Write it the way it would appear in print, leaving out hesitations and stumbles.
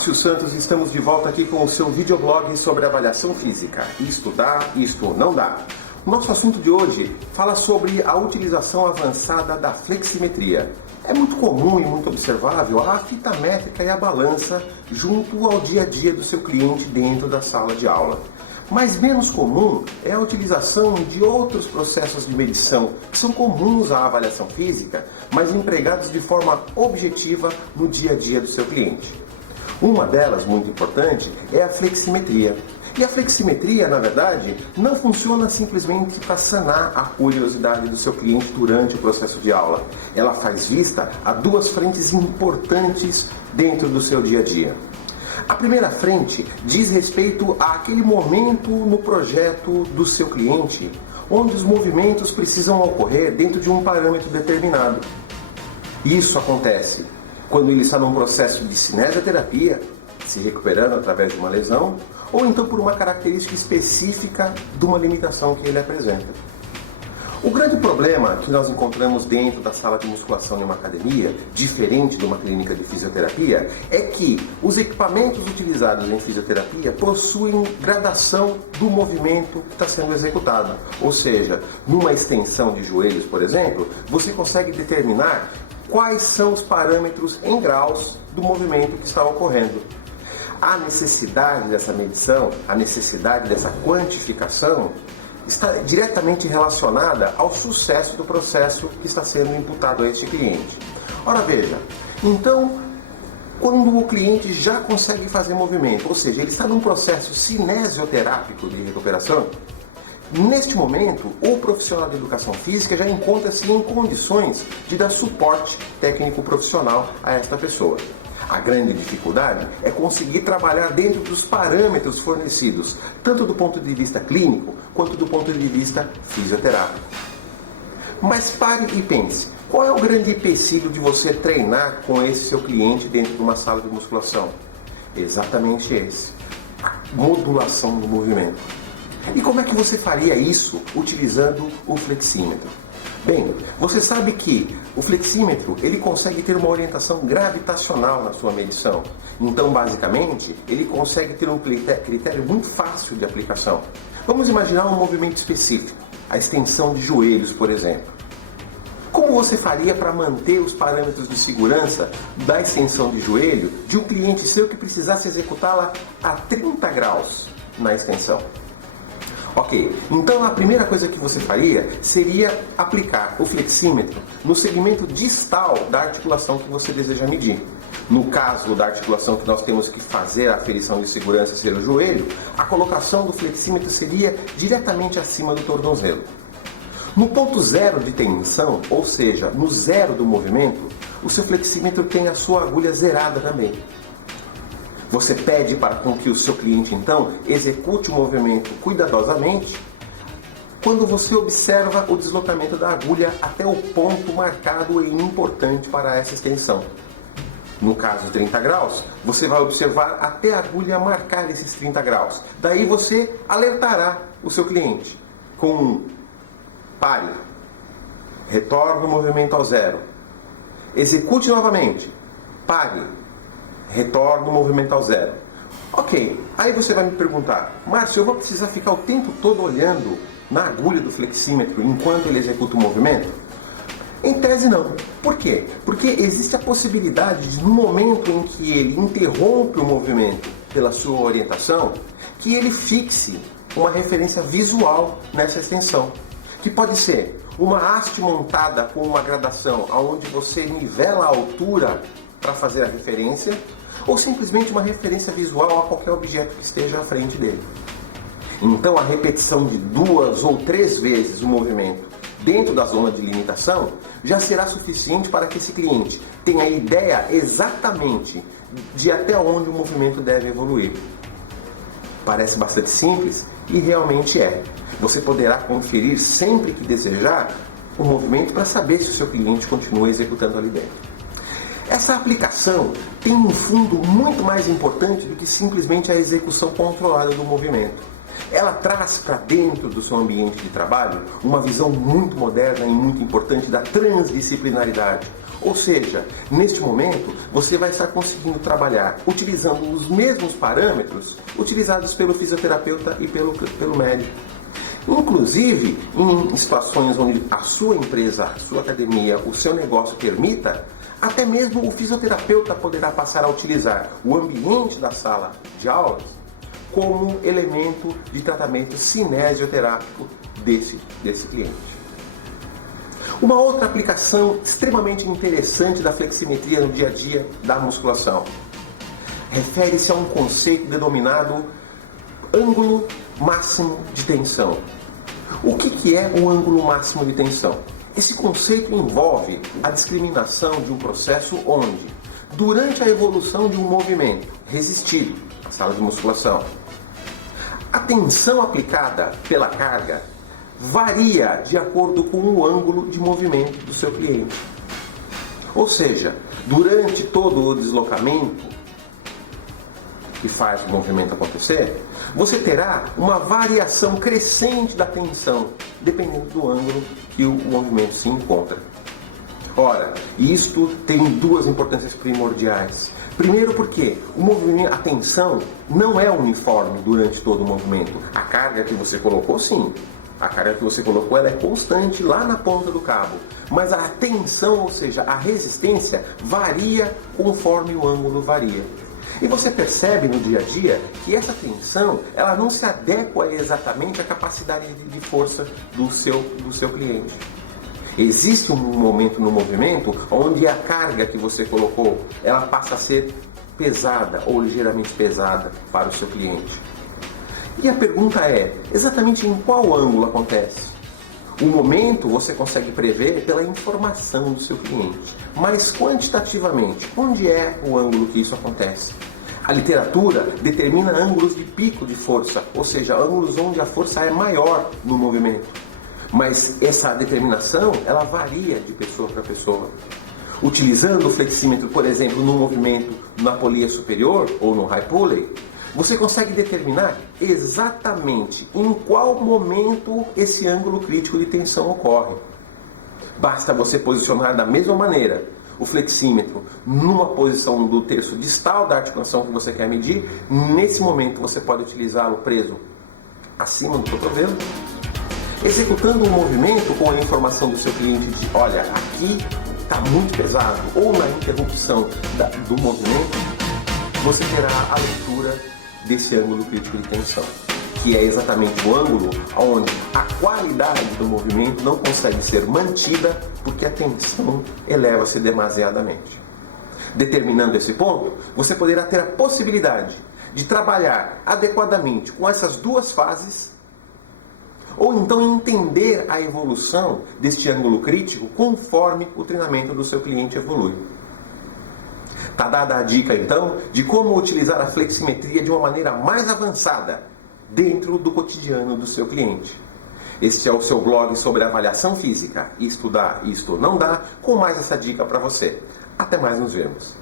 Márcio Santos, estamos de volta aqui com o seu videoblog sobre avaliação física. Isto dá, isto não dá. O nosso assunto de hoje fala sobre a utilização avançada da fleximetria. É muito comum e muito observável a fita métrica e a balança junto ao dia a dia do seu cliente dentro da sala de aula. Mas menos comum é a utilização de outros processos de medição que são comuns à avaliação física, mas empregados de forma objetiva no dia a dia do seu cliente. Uma delas, muito importante, é a fleximetria. E a fleximetria, na verdade, não funciona simplesmente para sanar a curiosidade do seu cliente durante o processo de aula. Ela faz vista a duas frentes importantes dentro do seu dia a dia. A primeira frente diz respeito àquele momento no projeto do seu cliente, onde os movimentos precisam ocorrer dentro de um parâmetro determinado. Isso acontece quando ele está num processo de cinesioterapia, se recuperando através de uma lesão, ou então por uma característica específica de uma limitação que ele apresenta. O grande problema que nós encontramos dentro da sala de musculação de uma academia, diferente de uma clínica de fisioterapia, é que os equipamentos utilizados em fisioterapia possuem gradação do movimento que está sendo executado. Ou seja, numa extensão de joelhos, por exemplo, você consegue determinar quais são os parâmetros em graus do movimento que está ocorrendo. A necessidade dessa medição, a necessidade dessa quantificação, está diretamente relacionada ao sucesso do processo que está sendo imputado a este cliente. Ora veja, então, quando o cliente já consegue fazer movimento, ou seja, ele está num processo cinesioterápico de recuperação, neste momento, o profissional de educação física já encontra-se em condições de dar suporte técnico profissional a esta pessoa. A grande dificuldade é conseguir trabalhar dentro dos parâmetros fornecidos, tanto do ponto de vista clínico, quanto do ponto de vista fisioterápico. Mas pare e pense, qual é o grande empecilho de você treinar com esse seu cliente dentro de uma sala de musculação? Exatamente esse, a modulação do movimento. E como é que você faria isso utilizando o flexímetro? Bem, você sabe que o flexímetro ele consegue ter uma orientação gravitacional na sua medição. Então, basicamente, ele consegue ter um critério muito fácil de aplicação. Vamos imaginar um movimento específico, a extensão de joelhos, por exemplo. Como você faria para manter os parâmetros de segurança da extensão de joelho de um cliente seu que precisasse executá-la a 30 graus na extensão? Ok, então a primeira coisa que você faria seria aplicar o flexímetro no segmento distal da articulação que você deseja medir. No caso da articulação que nós temos que fazer a aferição de segurança ser o joelho, a colocação do flexímetro seria diretamente acima do tornozelo. No ponto zero de tensão, ou seja, no zero do movimento, o seu flexímetro tem a sua agulha zerada também. Você pede para que o seu cliente, então, execute o movimento cuidadosamente quando você observa o deslocamento da agulha até o ponto marcado e importante para essa extensão. No caso de 30 graus, você vai observar até a agulha marcar esses 30 graus. Daí você alertará o seu cliente com um pare, retorne o movimento ao zero, execute novamente, pare, retorna o movimento ao zero. Ok, aí você vai me perguntar, Márcio, eu vou precisar ficar o tempo todo olhando na agulha do flexímetro enquanto ele executa o movimento? Em tese não. Por quê? Porque existe a possibilidade de, no momento em que ele interrompe o movimento pela sua orientação, que ele fixe uma referência visual nessa extensão, que pode ser uma haste montada com uma gradação onde você nivela a altura para fazer a referência, ou simplesmente uma referência visual a qualquer objeto que esteja à frente dele. Então a repetição de 2 ou 3 vezes o movimento dentro da zona de limitação já será suficiente para que esse cliente tenha a ideia exatamente de até onde o movimento deve evoluir. Parece bastante simples e realmente é. Você poderá conferir sempre que desejar o movimento para saber se o seu cliente continua executando ali dentro. Essa aplicação tem um fundo muito mais importante do que simplesmente a execução controlada do movimento. Ela traz para dentro do seu ambiente de trabalho uma visão muito moderna e muito importante da transdisciplinaridade. Ou seja, neste momento, você vai estar conseguindo trabalhar utilizando os mesmos parâmetros utilizados pelo fisioterapeuta e pelo médico. Inclusive, em situações onde a sua empresa, a sua academia, o seu negócio permita, até mesmo o fisioterapeuta poderá passar a utilizar o ambiente da sala de aulas como elemento de tratamento cinesioterápico desse cliente. Uma outra aplicação extremamente interessante da fleximetria no dia a dia da musculação refere-se a um conceito denominado ângulo máximo de tensão. O que é o ângulo máximo de tensão? Esse conceito envolve a discriminação de um processo onde, durante a evolução de um movimento resistido, na sala de musculação, a tensão aplicada pela carga varia de acordo com o ângulo de movimento do seu cliente. Ou seja, durante todo o deslocamento que faz o movimento acontecer, você terá uma variação crescente da tensão, dependendo do ângulo que o movimento se encontra. Ora, isto tem duas importâncias primordiais. Primeiro porque o movimento, a tensão não é uniforme durante todo o movimento. A carga que você colocou, sim. A carga que você colocou ela é constante lá na ponta do cabo. Mas a tensão, ou seja, a resistência, varia conforme o ângulo varia. E você percebe no dia a dia que essa tensão ela não se adequa exatamente à capacidade de força do seu cliente. Existe um momento no movimento onde a carga que você colocou ela passa a ser pesada ou ligeiramente pesada para o seu cliente. E a pergunta é, exatamente em qual ângulo acontece? O momento você consegue prever pela informação do seu cliente, mas quantitativamente, onde é o ângulo que isso acontece? A literatura determina ângulos de pico de força, ou seja, ângulos onde a força é maior no movimento. Mas essa determinação, ela varia de pessoa para pessoa. Utilizando o flexímetro, por exemplo, no movimento na polia superior ou no high pulley, você consegue determinar exatamente em qual momento esse ângulo crítico de tensão ocorre. Basta você posicionar da mesma maneira o flexímetro numa posição do terço distal da articulação que você quer medir. Nesse momento você pode utilizá-lo preso acima do cotovelo, executando um movimento com a informação do seu cliente de, olha, aqui está muito pesado, ou na interrupção do movimento, você terá a leitura desse ângulo crítico de tensão, que é exatamente o ângulo onde a qualidade do movimento não consegue ser mantida porque a tensão eleva-se demasiadamente. Determinando esse ponto, você poderá ter a possibilidade de trabalhar adequadamente com essas duas fases, ou então entender a evolução deste ângulo crítico conforme o treinamento do seu cliente evolui. Está dada a dica, então, de como utilizar a fleximetria de uma maneira mais avançada dentro do cotidiano do seu cliente. Este é o seu blog sobre avaliação física. Isto dá, isto não dá, com mais essa dica para você. Até mais, nos vemos.